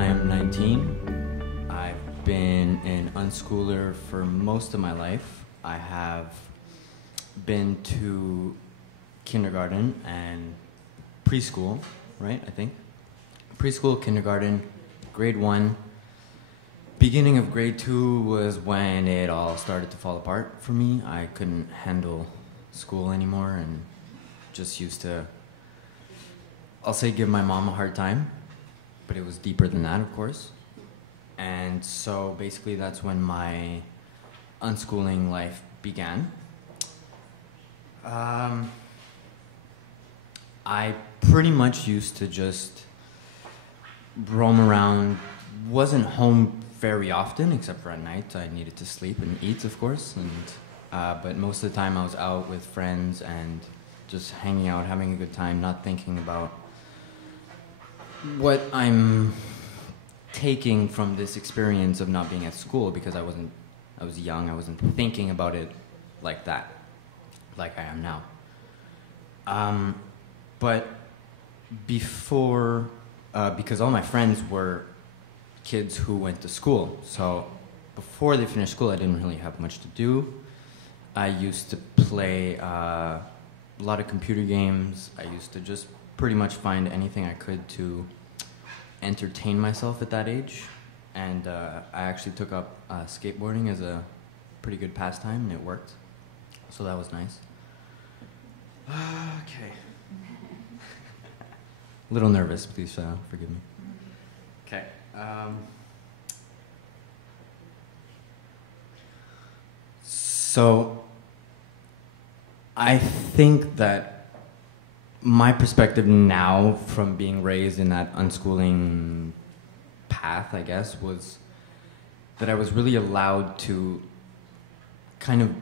I'm 19. I've been an unschooler for most of my life. I have been to kindergarten and preschool, right, I think? Preschool, kindergarten, grade 1. Beginning of grade 2 was when it all started to fall apart for me. I couldn't handle school anymore and just used to, I'll say, give my mom a hard time, but it was deeper than that, of course. And so basically that's when my unschooling life began. I pretty much used to just roam around, wasn't home very often, except for at night. I needed to sleep and eat, of course, and but most of the time I was out with friends and just hanging out, having a good time, not thinking about what I'm taking from this experience of not being at school, because I was young, I wasn't thinking about it like that, like I am now. But before, because all my friends were kids who went to school, so before they finished school I didn't really have much to do. I used to play a lot of computer games. I used to just pretty much find anything I could to entertain myself at that age. And I actually took up skateboarding as a pretty good pastime, and it worked. So that was nice. Okay. A little nervous, please forgive me. Okay. So I think that my perspective now, from being raised in that unschooling path, I guess, was that I was really allowed to kind of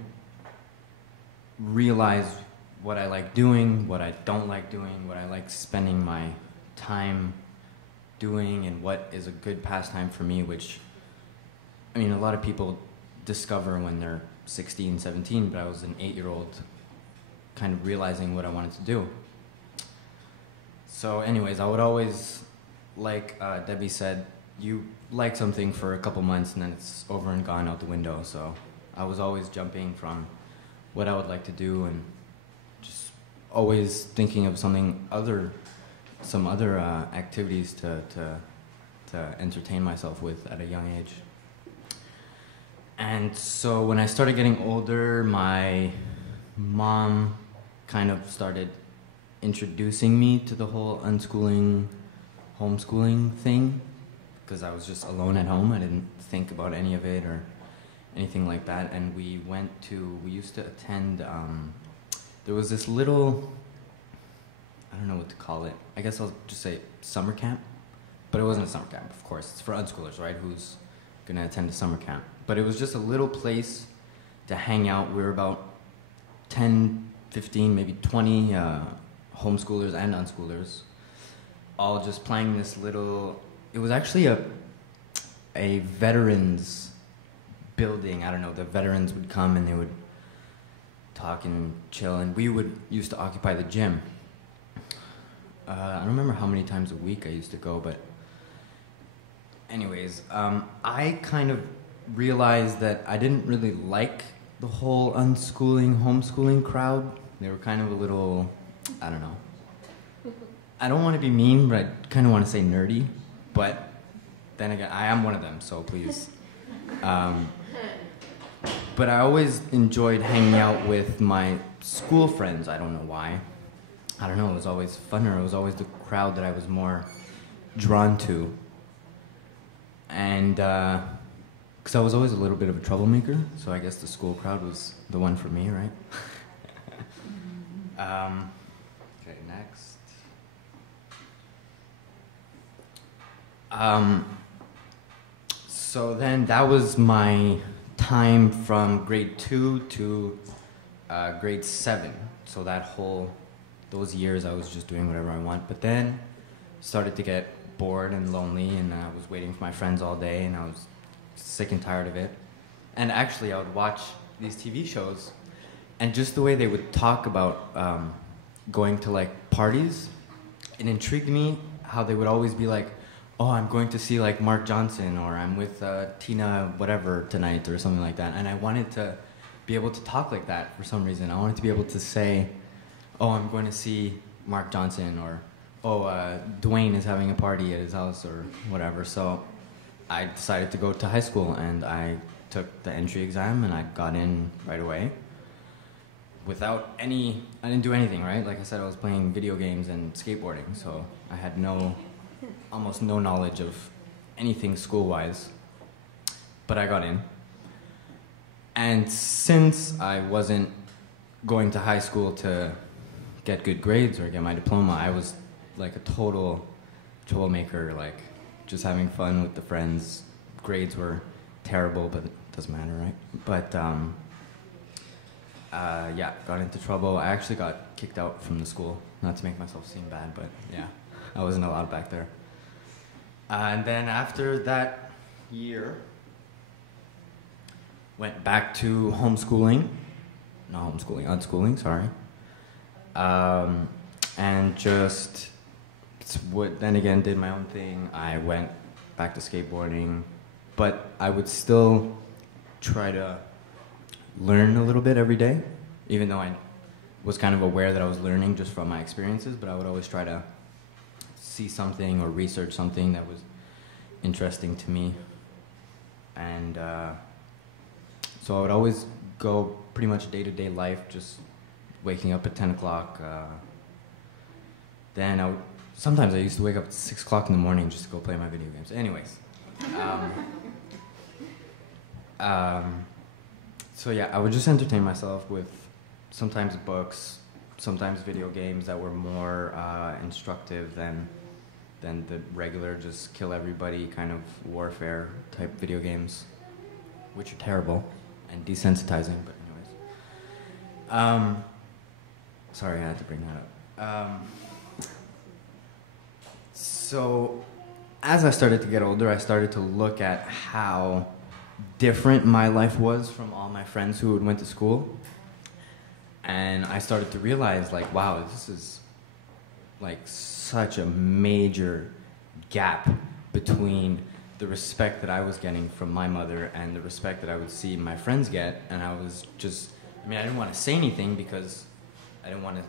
realize what I like doing, what I don't like doing, what I like spending my time doing, and what is a good pastime for me, which, I mean, a lot of people discover when they're 16, 17, but I was an 8-year-old kind of realizing what I wanted to do. So anyways, I would always, like Debbie said, you like something for a couple months and then it's over and gone out the window. So I was always jumping from what I would like to do and just always thinking of some other activities to entertain myself with at a young age. And so when I started getting older, my mom kind of started introducing me to the whole unschooling, homeschooling thing, because I was just alone at home. I didn't think about any of it or anything like that. And we used to attend, there was this little, I don't know what to call it. I guess I'll just say summer camp, but it wasn't a summer camp, of course. It's for unschoolers, right? Who's gonna attend a summer camp? But it was just a little place to hang out. We were about 10, 15, maybe 20 homeschoolers and unschoolers, all just playing this little, it was actually a veterans building. I don't know, the veterans would come and they would talk and chill, and we used to occupy the gym. I don't remember how many times a week I used to go, but anyways, I kind of realized that I didn't really like the whole unschooling, homeschooling crowd. They were kind of a little, I don't know. I don't want to be mean, but I kind of want to say nerdy. But then again, I am one of them, so please. But I always enjoyed hanging out with my school friends. I don't know why. I don't know, it was always funner. It was always the crowd that I was more drawn to. And, because I was always a little bit of a troublemaker, so I guess the school crowd was the one for me, right? Okay, next. So then that was my time from grade 2 to grade 7. So those years I was just doing whatever I want. But then started to get bored and lonely, and I was waiting for my friends all day, and I was sick and tired of it. And actually I would watch these TV shows, and just the way they would talk about going to like parties, it intrigued me how they would always be like, oh, I'm going to see like Mark Johnson, or I'm with Tina whatever tonight, or something like that. And I wanted to be able to talk like that for some reason. I wanted to be able to say, oh, I'm going to see Mark Johnson, or oh, Dwayne is having a party at his house, or whatever. So I decided to go to high school, and I took the entry exam, and I got in right away. Without any, I didn't do anything, right? Like I said, I was playing video games and skateboarding, so I had almost no knowledge of anything school-wise. But I got in. And since I wasn't going to high school to get good grades or get my diploma, I was like a total troublemaker, like just having fun with the friends. Grades were terrible, but it doesn't matter, right? But yeah, got into trouble. I actually got kicked out from the school, not to make myself seem bad, but yeah, I wasn't allowed back there. And then after that year, went back to homeschooling, not homeschooling, unschooling, sorry. And just, then again, did my own thing. I went back to skateboarding, but I would still try to learn a little bit every day, even though I was kind of aware that I was learning just from my experiences, but I would always try to see something or research something that was interesting to me. And so I would always go pretty much day-to-day life, just waking up at 10 o'clock. Then sometimes I used to wake up at 6 o'clock in the morning just to go play my video games. Anyways. So yeah, I would just entertain myself with sometimes books, sometimes video games that were more instructive than the regular just kill everybody kind of warfare type video games, which are terrible and desensitizing, but anyways. Sorry, I had to bring that up. So as I started to get older, I started to look at how different my life was from all my friends who went to school. And I started to realize, like, wow, this is like such a major gap between the respect that I was getting from my mother and the respect that I would see my friends get. And I was just, I mean, I didn't want to say anything because I didn't want to.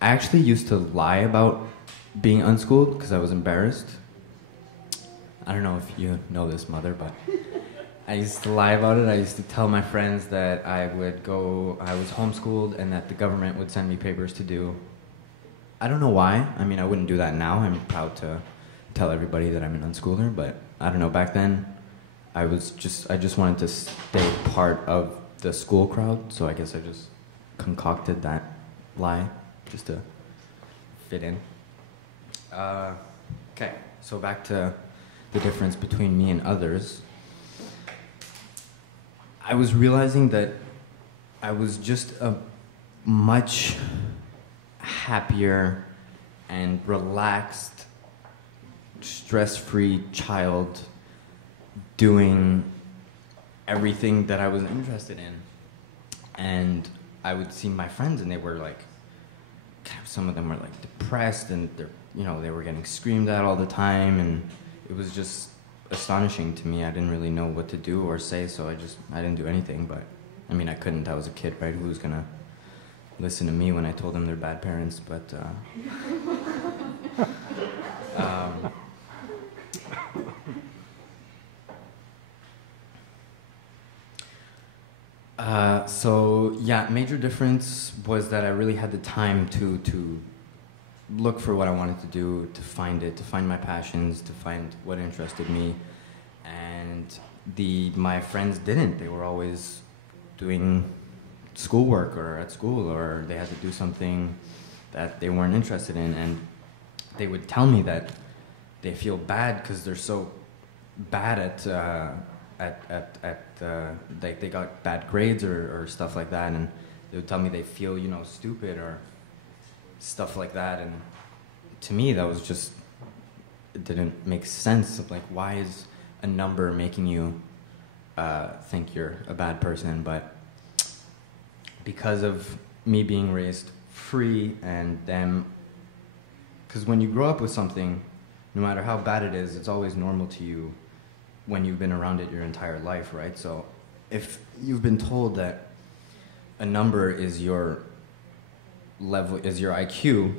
I actually used to lie about being unschooled because I was embarrassed. I don't know if you know this, mother, but I used to lie about it. I used to tell my friends that I was homeschooled and that the government would send me papers to do. I don't know why. I mean, I wouldn't do that now. I'm proud to tell everybody that I'm an unschooler, but I don't know, back then I just wanted to stay part of the school crowd, so I guess I just concocted that lie just to fit in. Okay, so back to the difference between me and others. I was realizing that I was just a much happier and relaxed, stress-free child doing everything that I was interested in. And I would see my friends and they were like, some of them were like depressed and they were getting screamed at all the time, and it was just astonishing to me. I didn't really know what to do or say, so I didn't do anything. But I mean, I couldn't. I was a kid, right? Who was gonna listen to me when I told them they're bad parents? But so yeah, major difference was that I really had the time to look for what I wanted to do, to find my passions, to find what interested me. And my friends didn't. They were always doing schoolwork or at school, or they had to do something that they weren't interested in. And they would tell me that they feel bad because they're so bad like they got bad grades or stuff like that, and they would tell me they feel stupid or stuff like that. And to me that was just, it didn't make sense. Like, why is a number making you think you're a bad person? But because of me being raised free and them, because when you grow up with something, no matter how bad it is, it's always normal to you when you've been around it your entire life, right? So if you've been told that a number is your level, is your IQ,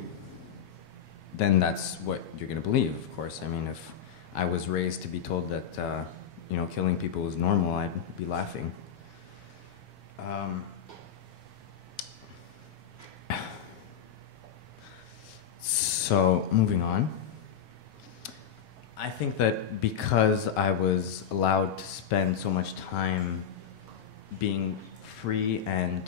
then that's what you're gonna believe, of course. I mean, if I was raised to be told that, you know, killing people is normal, I'd be laughing. So, moving on. I think that because I was allowed to spend so much time being free and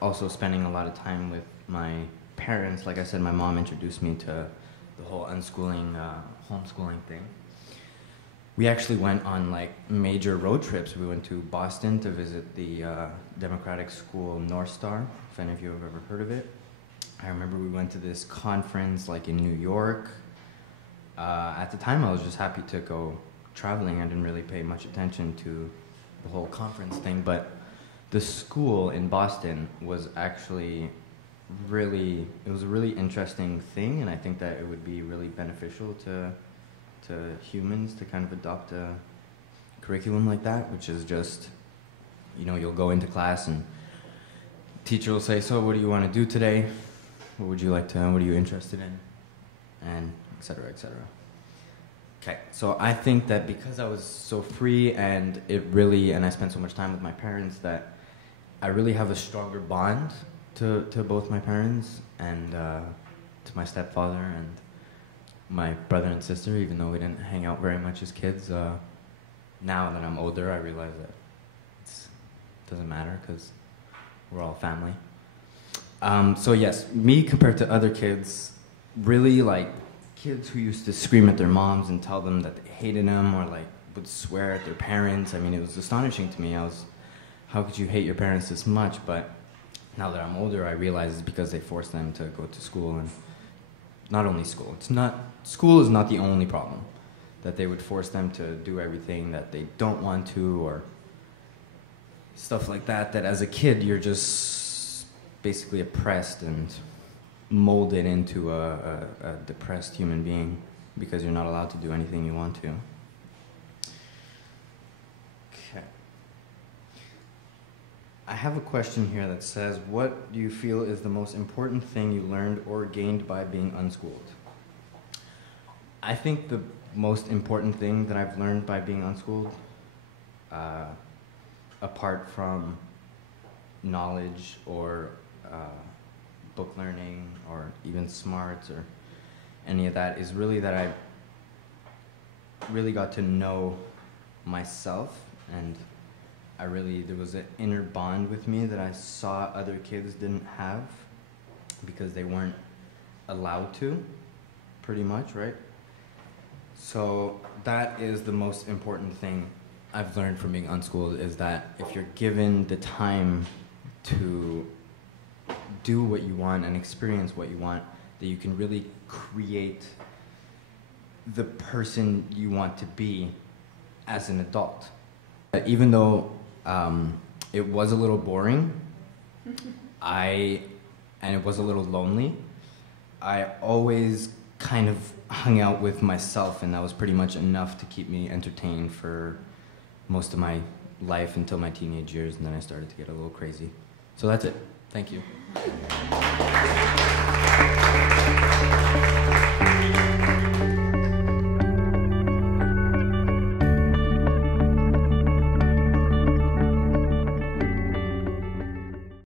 also spending a lot of time with my parents, like I said, my mom introduced me to the whole unschooling, homeschooling thing. We actually went on like major road trips. We went to Boston to visit the Democratic School North Star, if any of you have ever heard of it. I remember we went to this conference like in New York. At the time, I was just happy to go traveling. I didn't really pay much attention to the whole conference thing, but the school in Boston was actually it was a really interesting thing, and I think that it would be really beneficial to humans to kind of adopt a curriculum like that, which is just, you know, you'll go into class and teacher will say, so what do you want to do today? What would you like to, what are you interested in? And et cetera, et cetera. Okay, so I think that because I was so free and I spent so much time with my parents, that I really have a stronger bond to both my parents and to my stepfather and my brother and sister, even though we didn't hang out very much as kids. Now that I'm older, I realize that it doesn't matter because we're all family. So yes, me compared to other kids, really like kids who used to scream at their moms and tell them that they hated them, or like would swear at their parents. I mean, it was astonishing to me. How could you hate your parents this much? But now that I'm older, I realize it's because they forced them to go to school, and not only school. School is not the only problem. That they would force them to do everything that they don't want to, or stuff like that, that as a kid you're just basically oppressed and molded into a depressed human being because you're not allowed to do anything you want to. Okay. I have a question here that says, what do you feel is the most important thing you learned or gained by being unschooled? I think the most important thing that I've learned by being unschooled, apart from knowledge or book learning or even smarts or any of that, is really that I really got to know myself, and there was an inner bond with me that I saw other kids didn't have because they weren't allowed to, pretty much, right? So that is the most important thing I've learned from being unschooled, is that if you're given the time to do what you want and experience what you want, that you can really create the person you want to be as an adult. Even though it was a little boring, and it was a little lonely, I always kind of hung out with myself, and that was pretty much enough to keep me entertained for most of my life until my teenage years, and then I started to get a little crazy. So that's it. Thank you.